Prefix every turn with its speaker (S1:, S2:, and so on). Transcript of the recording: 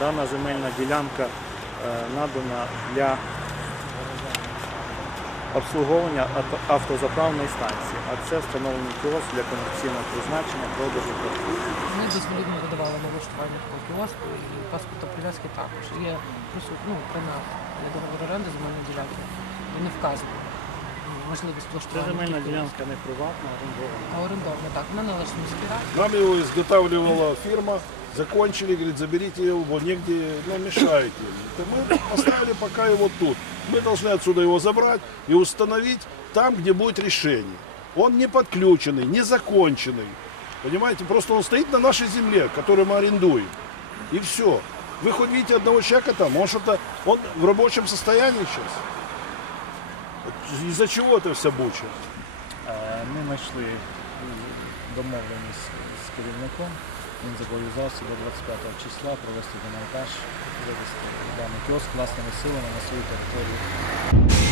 S1: Дана земельна ділянка е, надана для обслуговування автозаправної станції, а це встановлений кіоск для комерційного призначення продажу продуктів.
S2: Ми дозволівно видавали на влаштування такого кіоску і паспорта прив'язки також. Є присут, ну, прийняв є договор оренди земельної ділянки, де не вказано можливість
S1: Це земельна ділянка не приватна, а орендована.
S2: А орендована, так, вона належить міській раді.
S3: Нам его изготавливала фирма, закончили, говорит, заберите его, негде, ну, мешаете. Мы поставили пока его тут. Мы должны отсюда его забрать и установить там, где будет решение. Он не подключенный, не законченный. Понимаете, просто он стоит на нашей земле, которую мы арендуем. И все. Вы хоть видите одного человека там, он что-то, он в рабочем состоянии сейчас. Из-за чего это вся буча?
S1: Е, Ми знайшли домовленість з керівником. Він зобов'язався до 25 числа провести демонтаж, вивести даний кіоск власними силами на свою територію.